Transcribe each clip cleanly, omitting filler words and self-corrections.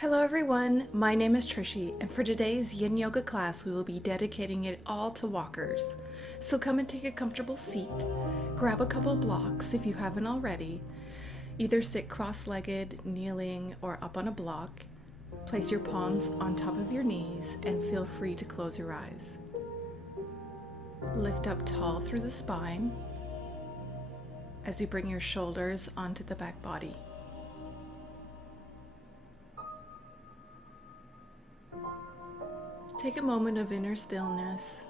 Hello everyone, my name is Trishy, and for today's Yin Yoga class we will be dedicating it all to walkers. So come and take a comfortable seat, grab a couple blocks if you haven't already, either sit cross-legged, kneeling, or up on a block. Place your palms on top of your knees and feel free to close your eyes. Lift up tall through the spine as you bring your shoulders onto the back body. Take a moment of inner stillness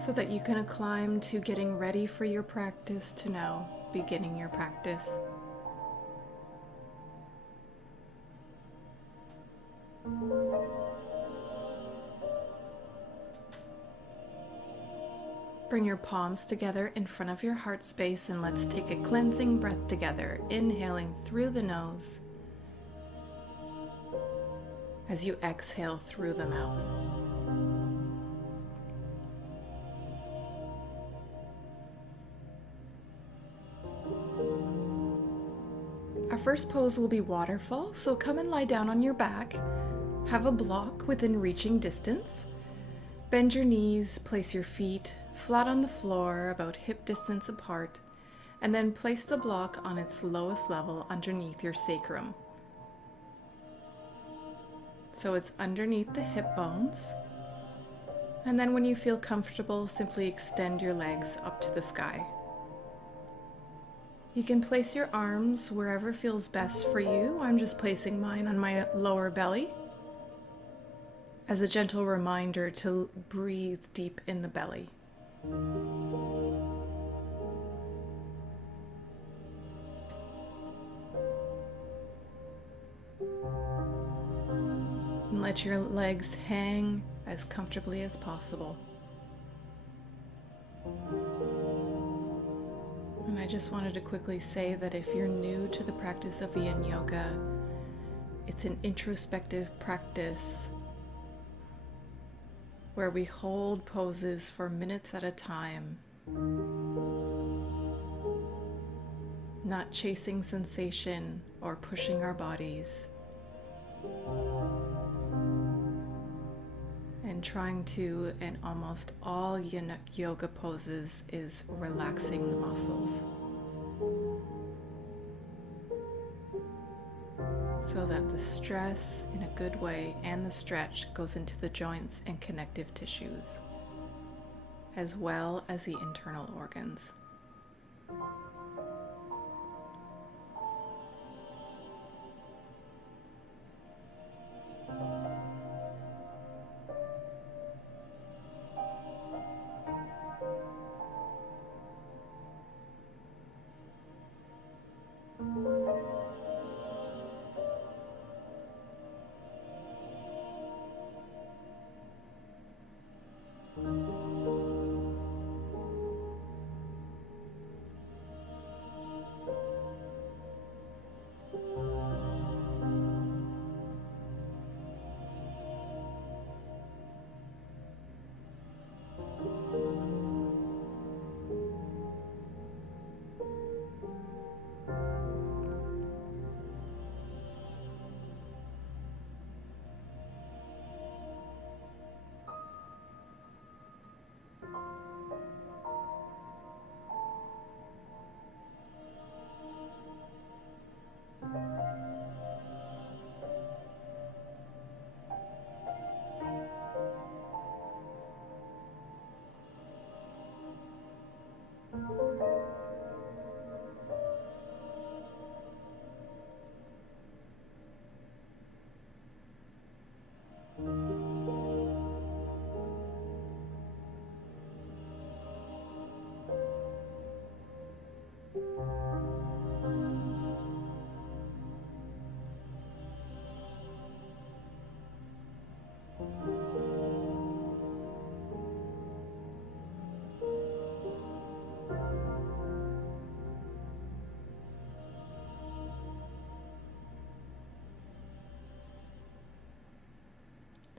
so that you can climb to getting ready for your practice to now beginning your practice. Bring your palms together in front of your heart space and let's take a cleansing breath together, inhaling through the nose as you exhale through the mouth. Our first pose will be waterfall, so come and lie down on your back. Have a block within reaching distance. Bend your knees, place your feet flat on the floor about hip distance apart, and then place the block on its lowest level underneath your sacrum. So it's underneath the hip bones. And then when you feel comfortable, simply extend your legs up to the sky. You can place your arms wherever feels best for you. I'm just placing mine on my lower belly as a gentle reminder to breathe deep in the belly. And let your legs hang as comfortably as possible. And I just wanted to quickly say that if you're new to the practice of Yin Yoga, it's an introspective practice where we hold poses for minutes at a time, not chasing sensation or pushing our bodies, and trying to, in almost all Yin Yoga poses, is relaxing the muscles so that the stress in a good way and the stretch goes into the joints and connective tissues, as well as the internal organs.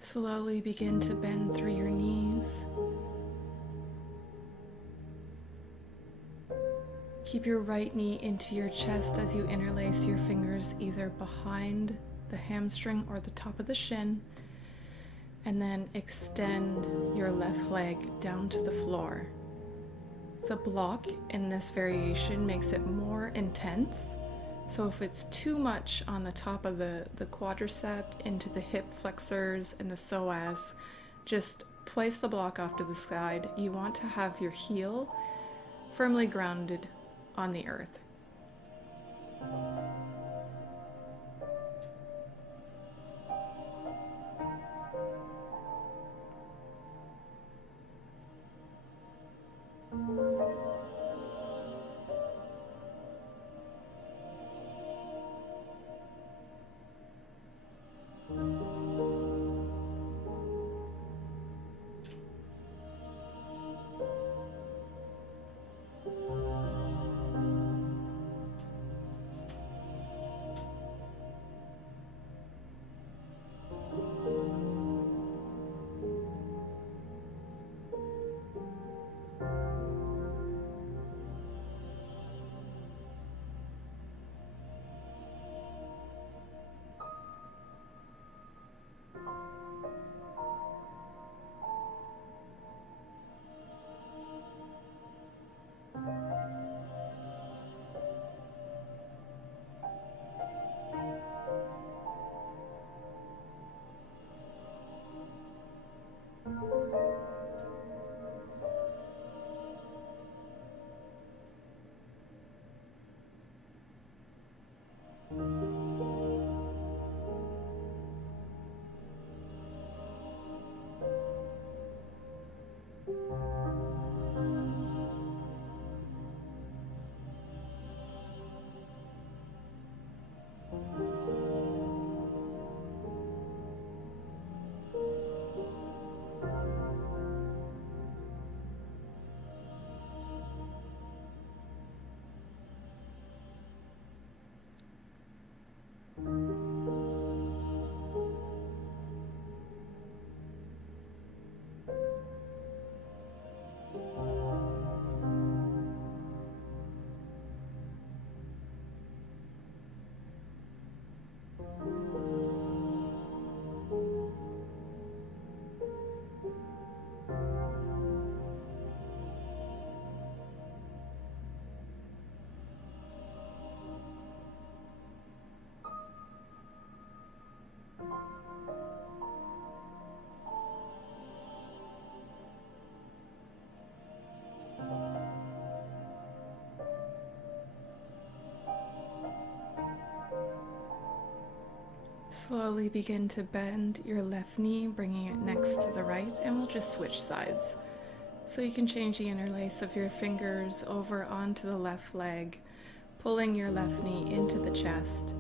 Slowly begin to bend through your knees. Keep your right knee into your chest as you interlace your fingers either behind the hamstring or the top of the shin, and then extend your left leg down to the floor. The block in this variation makes it more intense, so if it's too much on the top of the quadricep into the hip flexors and the psoas, just place the block off to the side. You want to have your heel firmly grounded on the earth. Slowly begin to bend your left knee, bringing it next to the right, and we'll just switch sides. So you can change the interlace of your fingers over onto the left leg, pulling your left knee into the chest,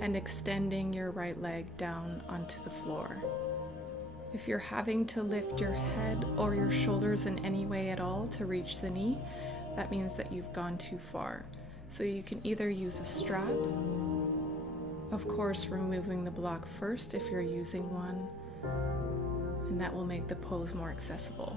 and extending your right leg down onto the floor. If you're having to lift your head or your shoulders in any way at all to reach the knee, that means that you've gone too far. So you can either use a strap, of course removing the block first if you're using one, and that will make the pose more accessible.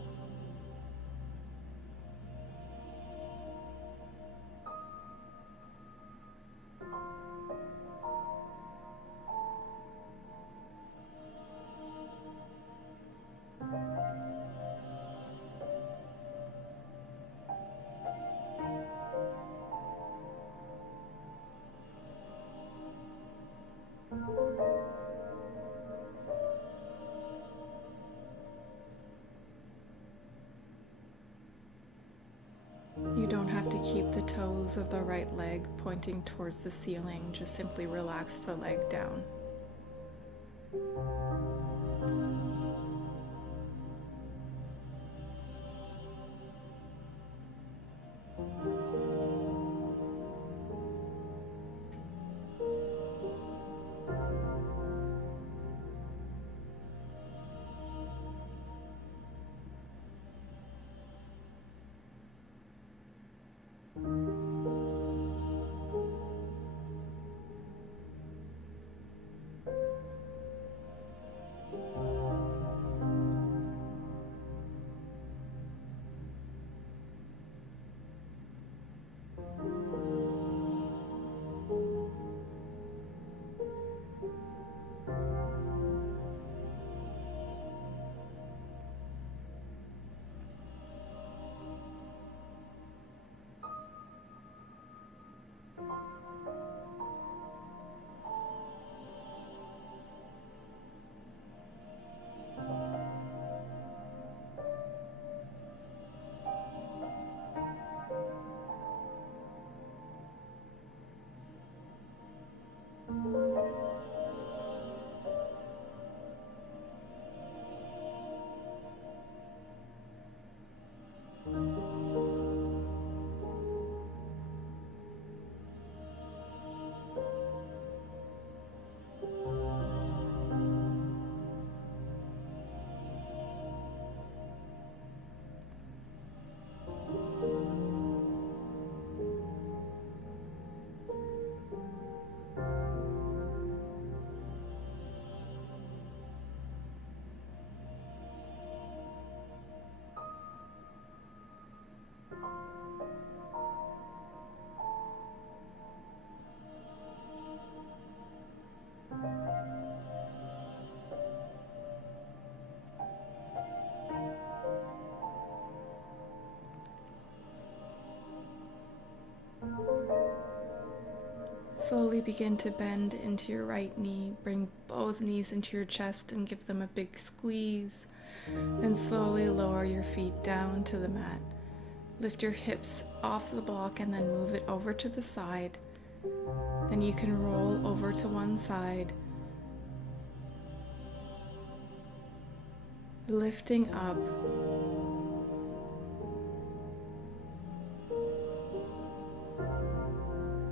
You don't have to keep the toes of the right leg pointing towards the ceiling, just simply relax the leg down. Slowly begin to bend into your right knee. Bring both knees into your chest and give them a big squeeze. Then slowly lower your feet down to the mat. Lift your hips off the block and then move it over to the side. Then you can roll over to one side, lifting up.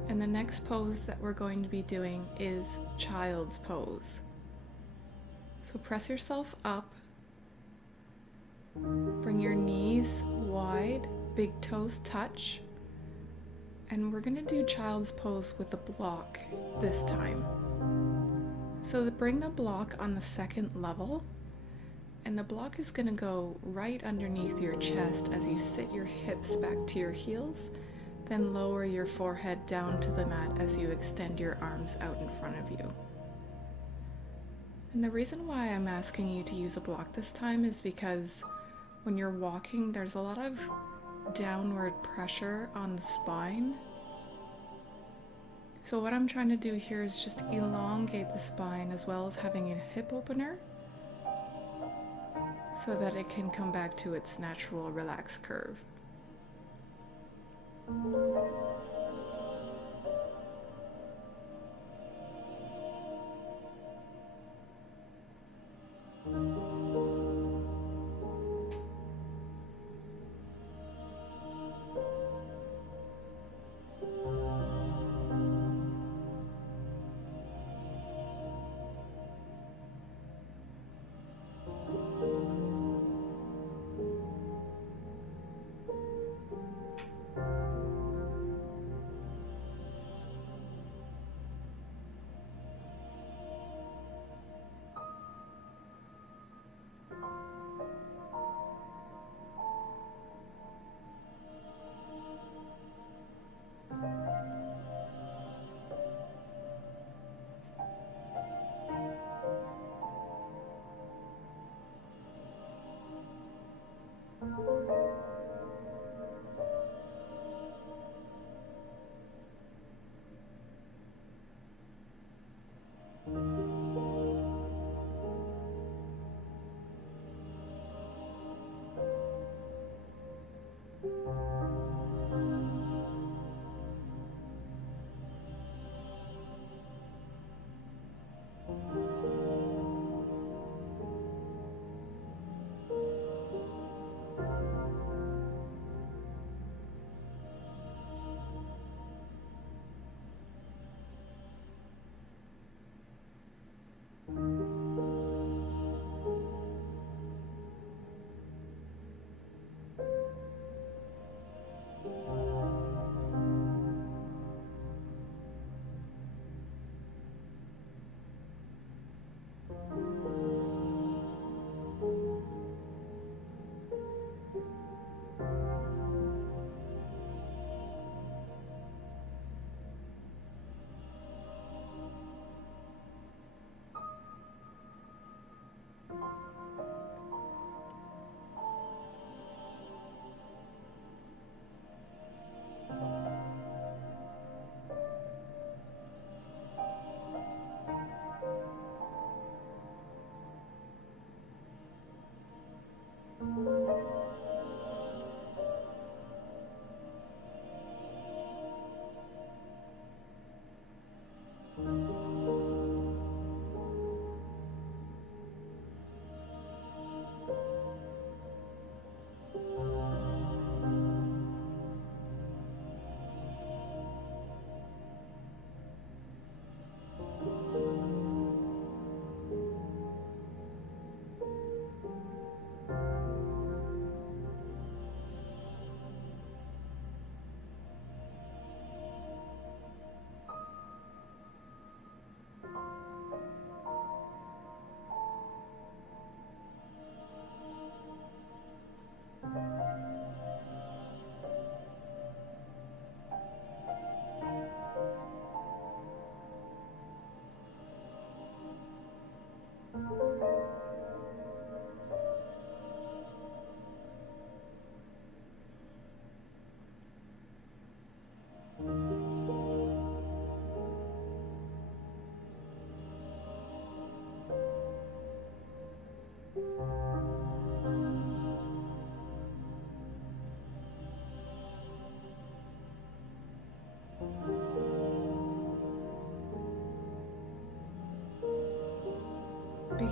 And the next pose that we're going to be doing is child's pose. So press yourself up, bring your knees wide, big toes touch, and we're going to do child's pose with a block this time. So bring the block on the second level, and the block is going to go right underneath your chest as you sit your hips back to your heels. Then lower your forehead down to the mat as you extend your arms out in front of you. And the reason why I'm asking you to use a block this time is because when you're walking, there's a lot of downward pressure on the spine. So what I'm trying to do here is just elongate the spine as well as having a hip opener so that it can come back to its natural relaxed curve.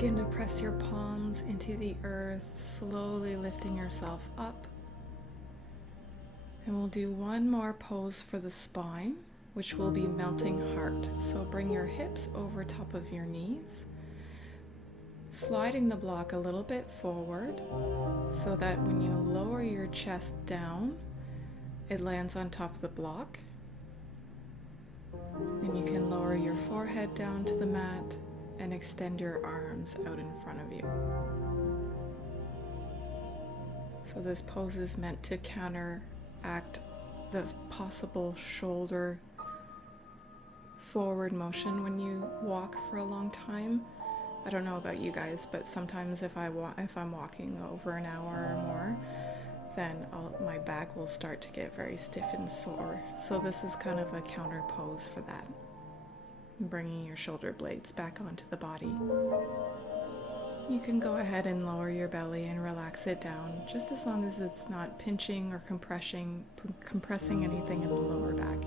Begin to press your palms into the earth, slowly lifting yourself up. And we'll do one more pose for the spine, which will be melting heart. So bring your hips over top of your knees, sliding the block a little bit forward so that when you lower your chest down, it lands on top of the block. And you can lower your forehead down to the mat and extend your arms out in front of you. So this pose is meant to counteract the possible shoulder forward motion when you walk for a long time. I don't know about you guys, but sometimes if I'm walking over an hour or more, then my back will start to get very stiff and sore. So this is kind of a counter pose for that. Bringing your shoulder blades back onto the body. You can go ahead and lower your belly and relax it down, just as long as it's not pinching or compressing anything in the lower back.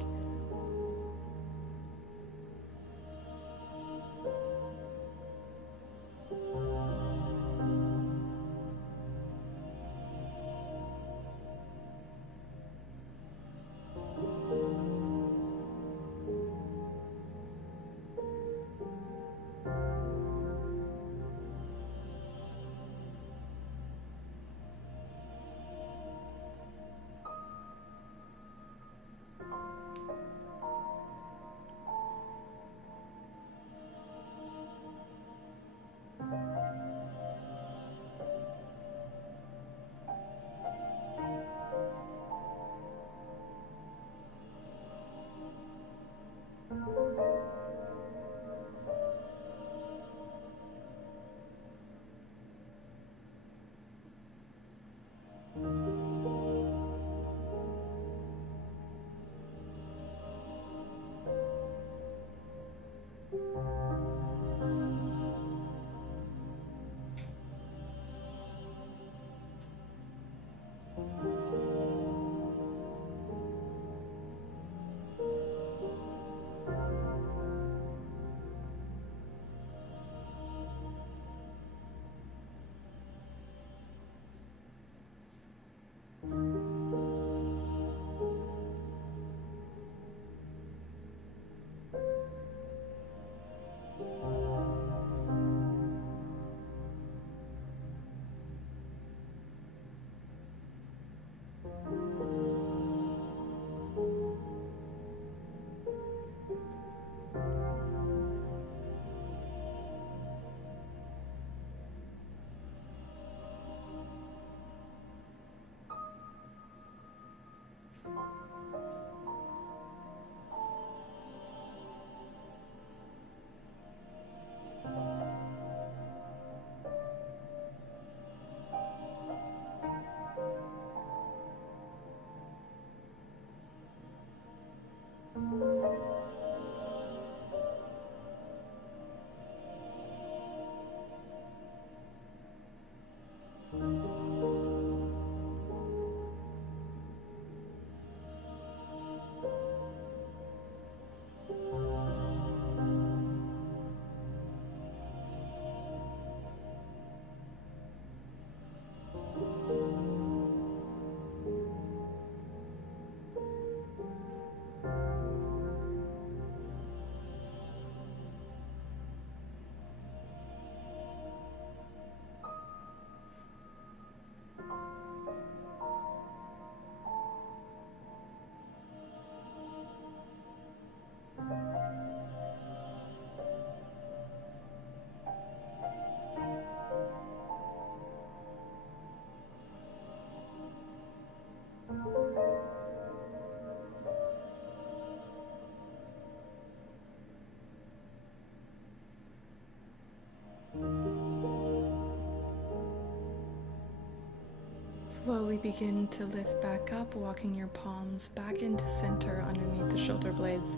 Slowly begin to lift back up, walking your palms back into center underneath the shoulder blades.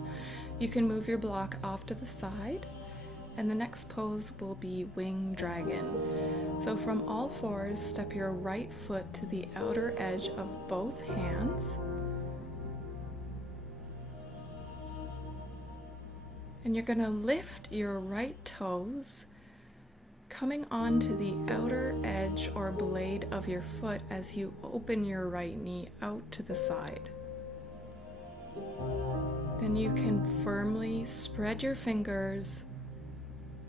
You can move your block off to the side, and the next pose will be wing dragon. So from all fours, step your right foot to the outer edge of both hands. And you're going to lift your right toes coming onto the outer edge or blade of your foot as you open your right knee out to the side. Then you can firmly spread your fingers,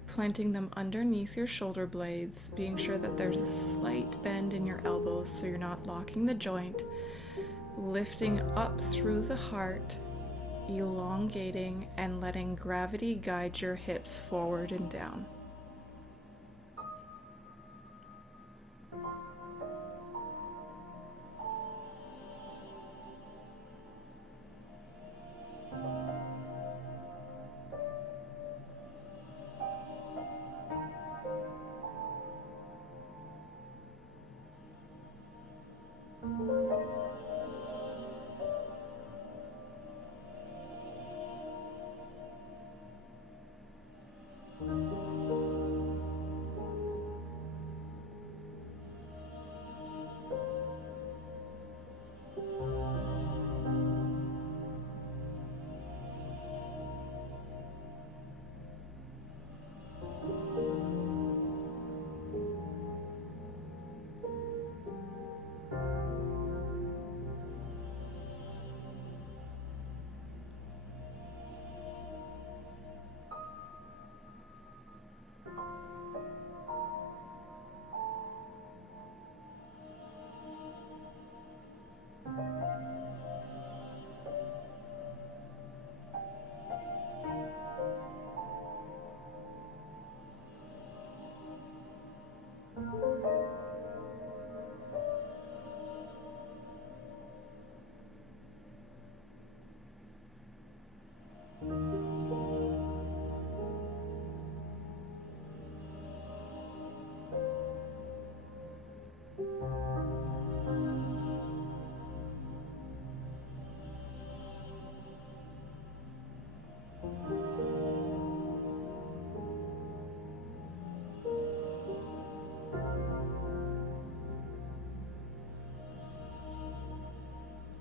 planting them underneath your shoulder blades, being sure that there's a slight bend in your elbows so you're not locking the joint, lifting up through the heart, elongating and letting gravity guide your hips forward and down.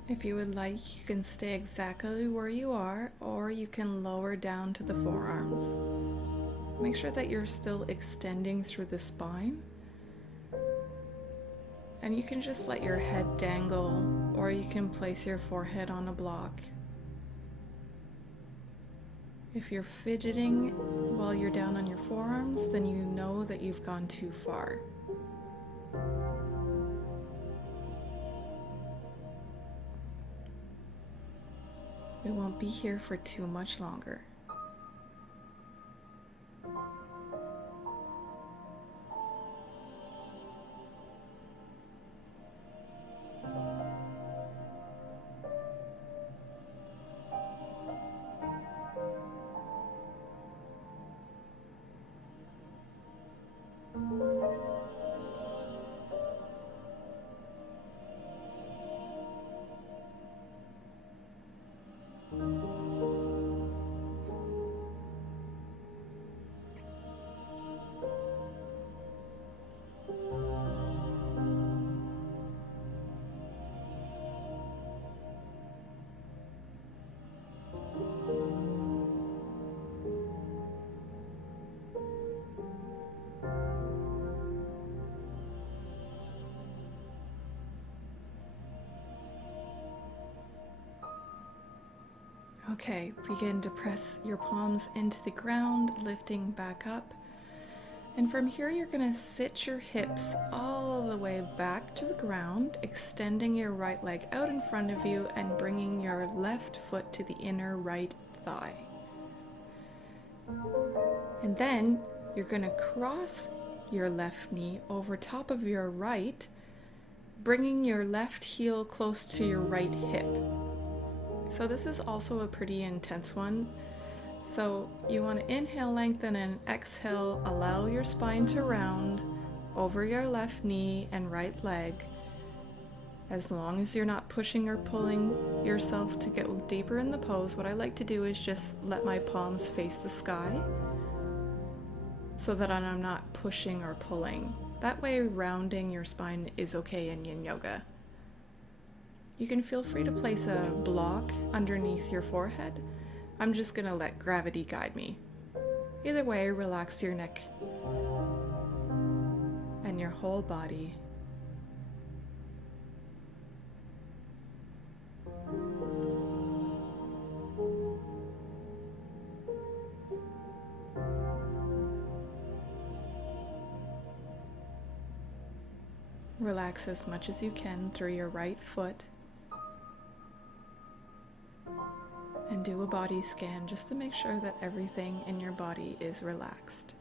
If you would like, you can stay exactly where you are, or you can lower down to the forearms. Make sure that you're still extending through the spine. And you can just let your head dangle, or you can place your forehead on a block. If you're fidgeting while you're down on your forearms, then you know that you've gone too far. We won't be here for too much longer. Okay, begin to press your palms into the ground, lifting back up. And from here, you're going to sit your hips all the way back to the ground, extending your right leg out in front of you and bringing your left foot to the inner right thigh. And then you're going to cross your left knee over top of your right, bringing your left heel close to your right hip. So this is also a pretty intense one. So you want to inhale, lengthen, and exhale, allow your spine to round over your left knee and right leg. As long as you're not pushing or pulling yourself to go deeper in the pose, what I like to do is just let my palms face the sky so that I'm not pushing or pulling. That way, rounding your spine is okay in Yin Yoga. You can feel free to place a block underneath your forehead. I'm just going to let gravity guide me. Either way, relax your neck. in your whole body. Relax as much as you can through your right foot. And do a body scan just to make sure that everything in your body is relaxed.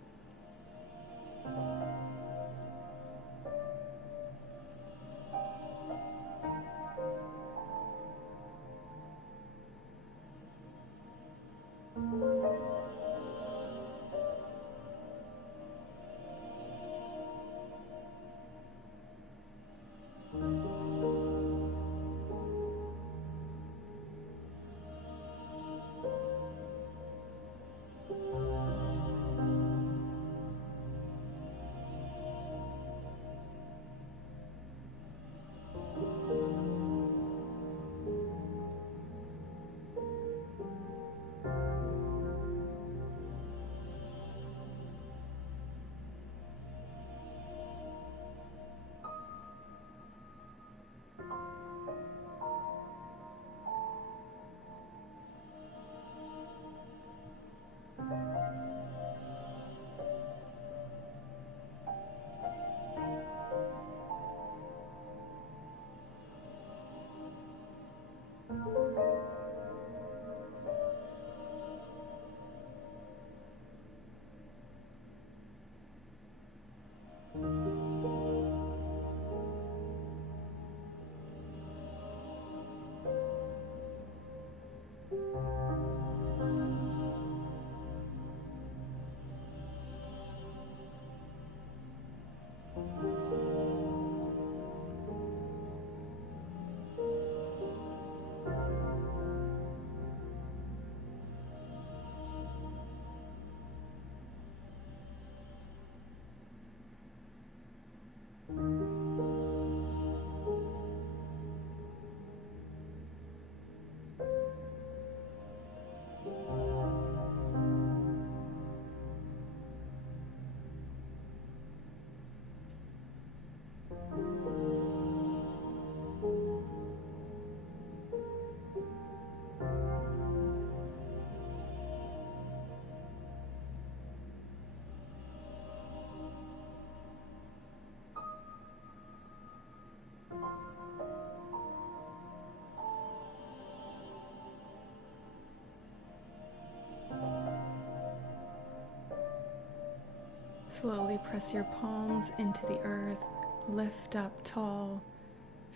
Slowly press your palms into the earth, lift up tall.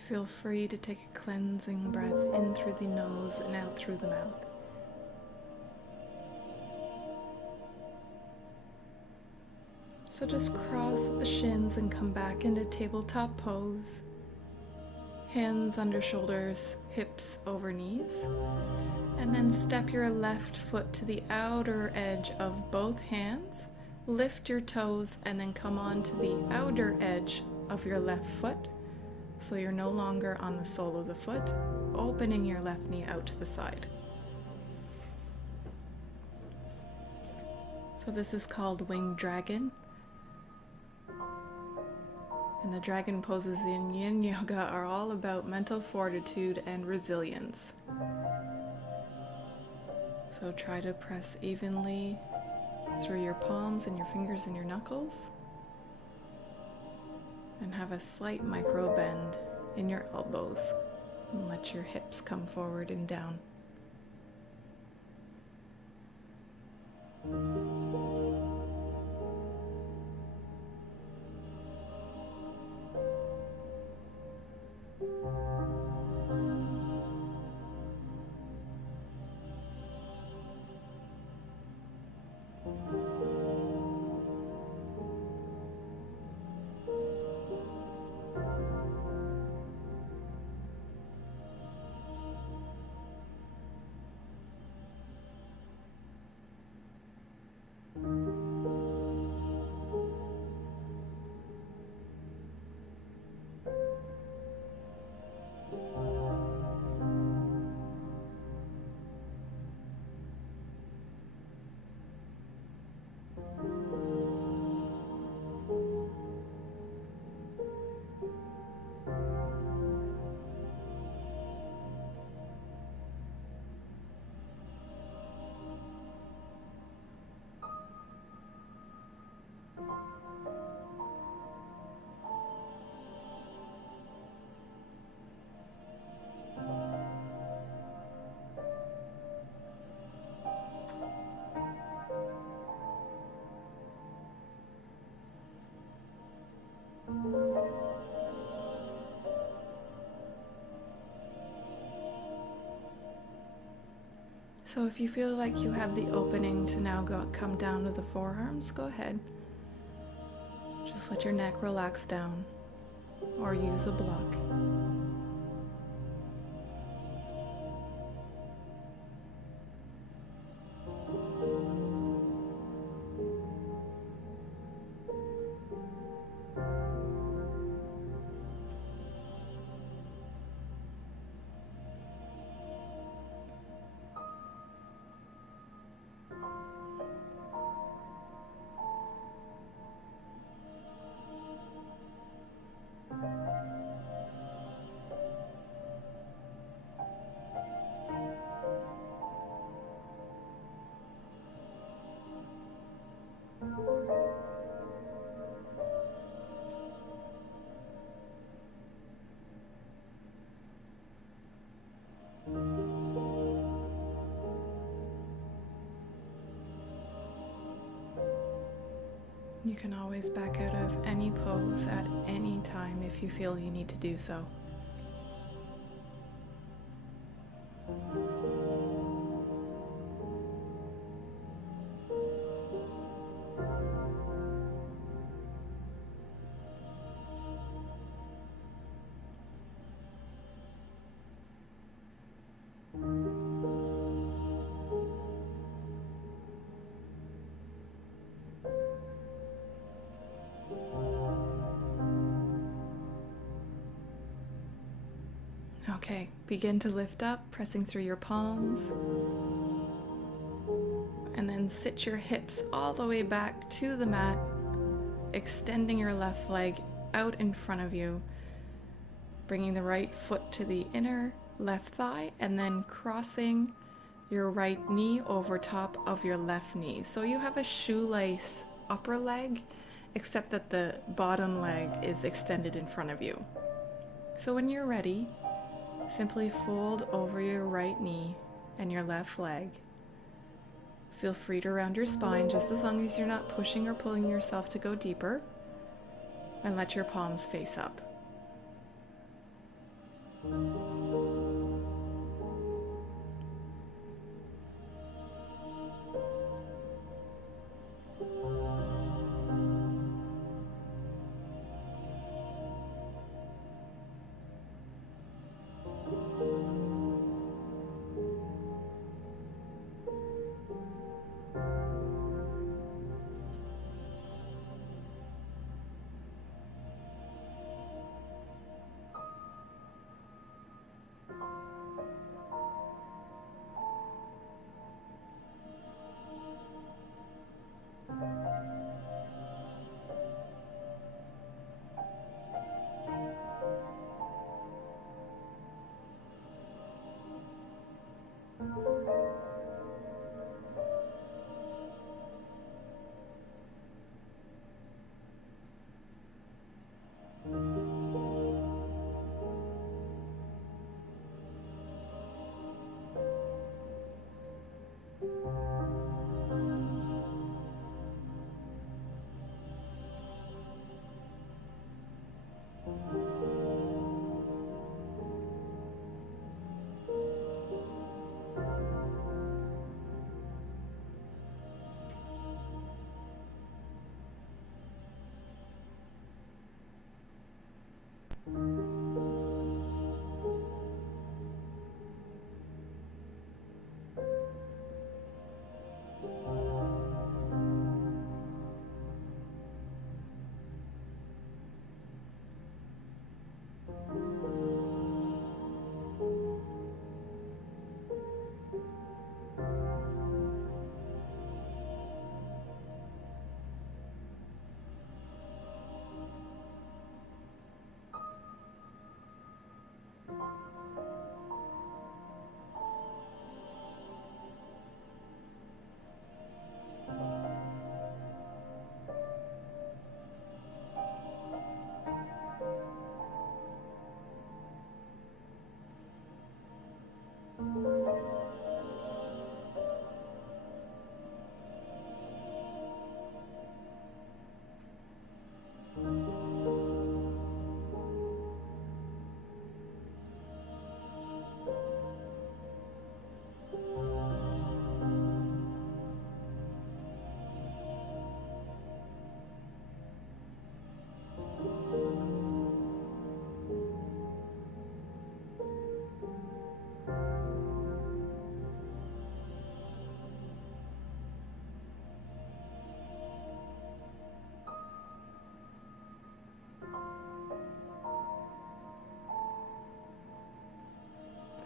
Feel free to take a cleansing breath in through the nose and out through the mouth. So just cross the shins and come back into tabletop pose. Hands under shoulders, hips over knees. And then step your left foot to the outer edge of both hands. Lift your toes and then come on to the outer edge of your left foot. So you're no longer on the sole of the foot, opening your left knee out to the side. So this is called winged dragon. And the dragon poses in Yin Yoga are all about mental fortitude and resilience. So try to press evenly through your palms and your fingers and your knuckles. And have a slight micro bend in your elbows. And let your hips come forward and down. So if you feel like you have the opening to now come down to the forearms, go ahead. Just let your neck relax down or use a block. You can always back out of any pose at any time if you feel you need to do so. Okay, begin to lift up, pressing through your palms, and then sit your hips all the way back to the mat, extending your left leg out in front of you, bringing the right foot to the inner left thigh, and then crossing your right knee over top of your left knee. So you have a shoelace upper leg, except that the bottom leg is extended in front of you. So when you're ready, simply fold over your right knee and your left leg. Feel free to round your spine just as long as you're not pushing or pulling yourself to go deeper, and let your palms face up.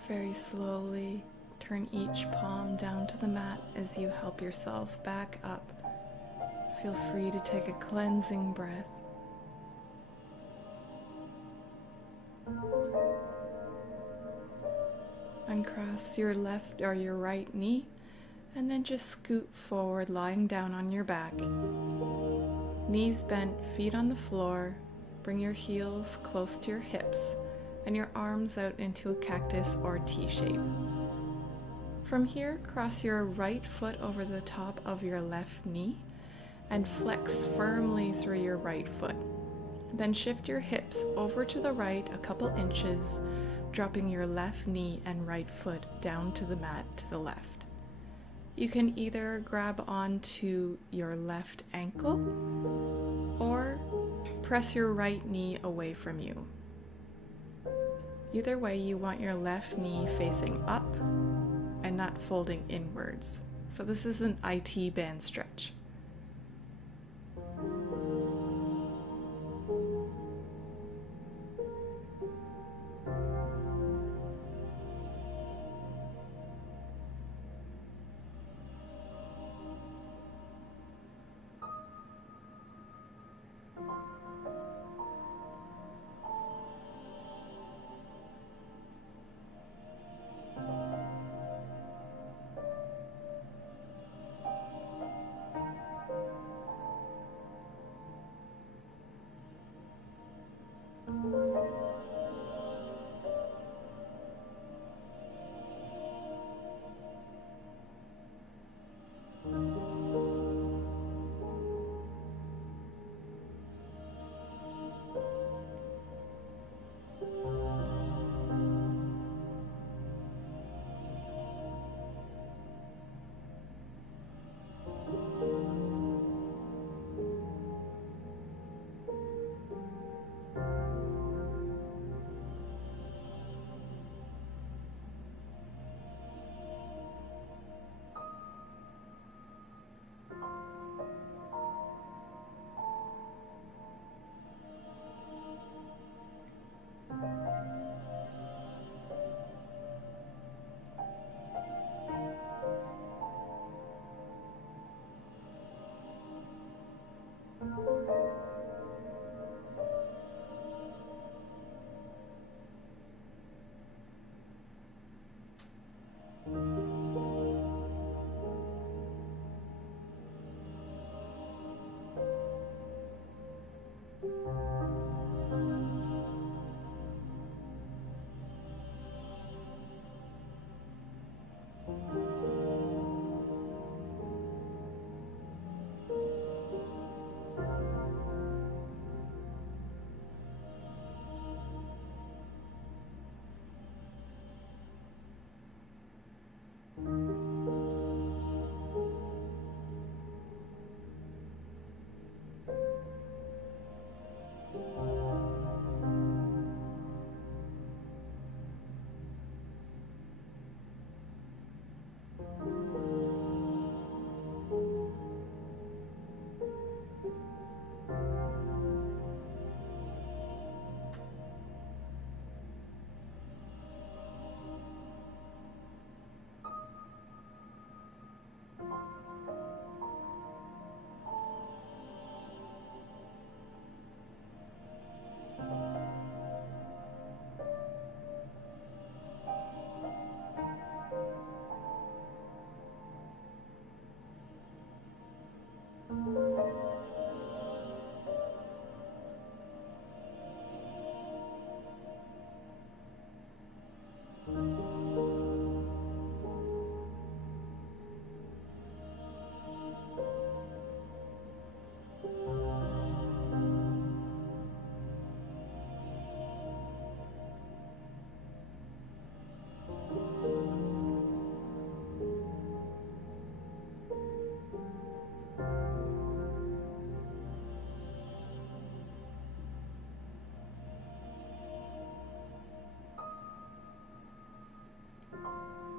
Very slowly, turn each palm down to the mat as you help yourself back up. Feel free to take a cleansing breath. Uncross your left or your right knee, and then just scoot forward, lying down on your back. Knees bent, feet on the floor. Bring your heels close to your hips and your arms out into a cactus or T shape. From here, cross your right foot over the top of your left knee and flex firmly through your right foot. Then shift your hips over to the right a couple inches, dropping your left knee and right foot down to the mat to the left. You can either grab onto your left ankle or press your right knee away from you. Either way, you want your left knee facing up and not folding inwards. So this is an IT band stretch.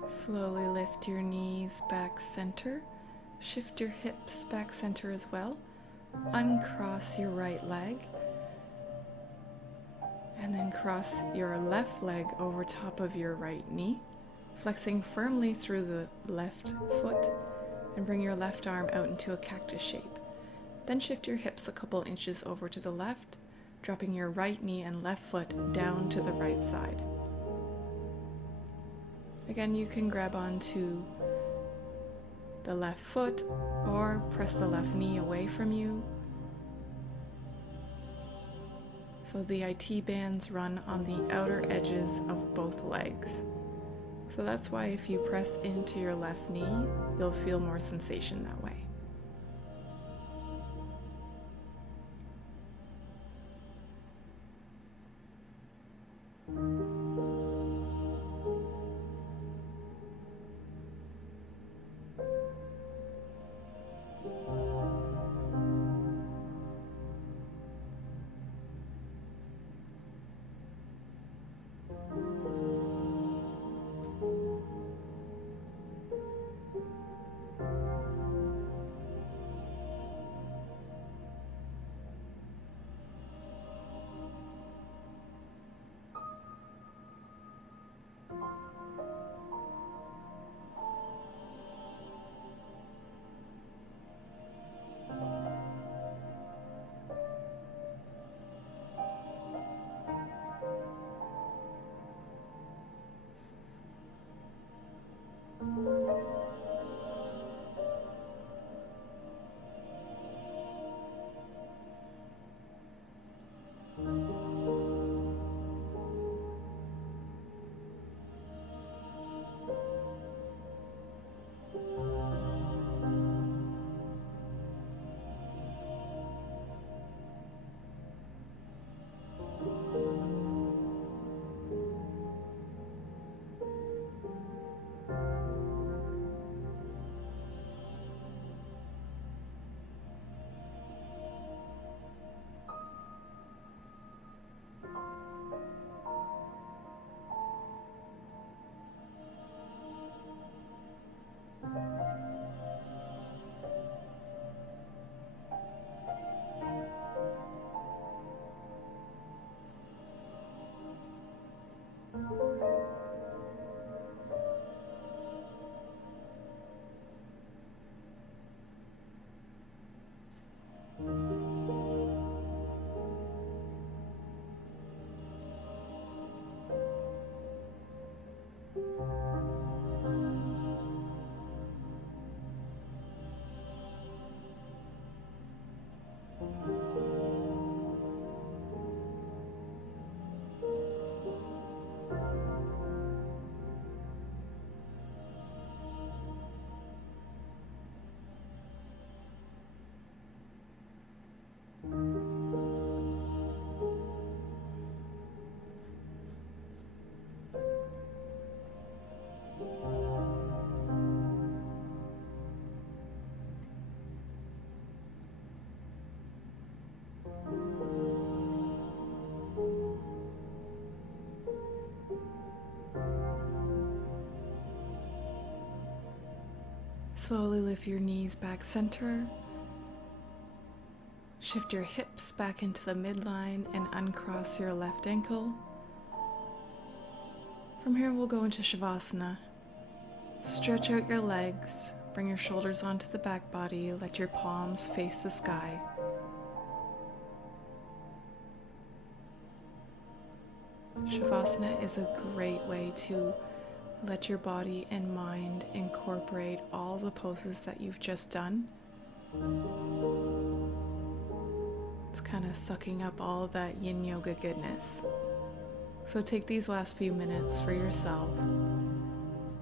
Slowly lift your knees back center. Shift your hips back center as well. Uncross your right leg. And then cross your left leg over top of your right knee, flexing firmly through the left foot, and bring your left arm out into a cactus shape. Then shift your hips a couple inches over to the left, dropping your right knee and left foot down to the right side. Again, you can grab onto the left foot or press the left knee away from you. So the IT bands run on the outer edges of both legs. So that's why if you press into your left knee, you'll feel more sensation that way. Slowly lift your knees back center. Shift your hips back into the midline and uncross your left ankle. From here we'll go into Shavasana. Stretch out your legs, bring your shoulders onto the back body, let your palms face the sky. Shavasana is a great way to let your body and mind incorporate all the poses that you've just done. It's kind of sucking up all that Yin Yoga goodness. So take these last few minutes for yourself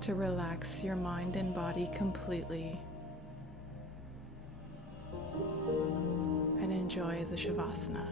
to relax your mind and body completely and enjoy the Shavasana.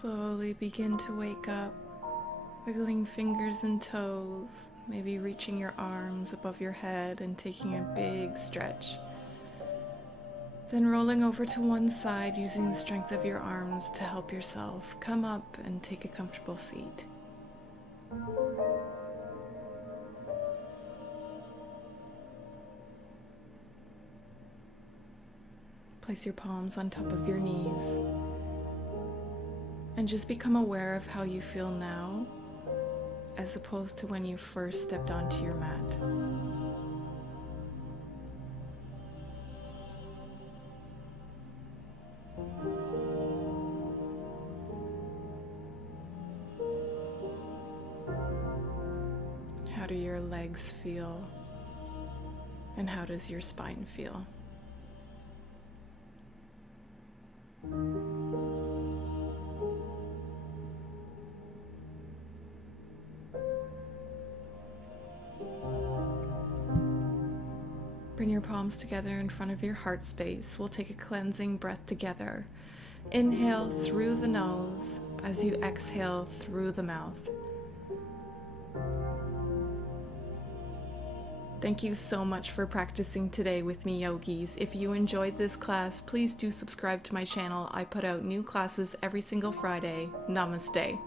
Slowly begin to wake up, wiggling fingers and toes, maybe reaching your arms above your head and taking a big stretch. Then rolling over to one side using the strength of your arms to help yourself come up and take a comfortable seat. Place your palms on top of your knees and just become aware of how you feel now as opposed to when you first stepped onto your mat. How do your legs feel? And how does your spine feel? Bring your palms together in front of your heart space. We'll take a cleansing breath together. Inhale through the nose as you exhale through the mouth. Thank you so much for practicing today with me, yogis. If you enjoyed this class, please do subscribe to my channel. I put out new classes every single Friday. Namaste.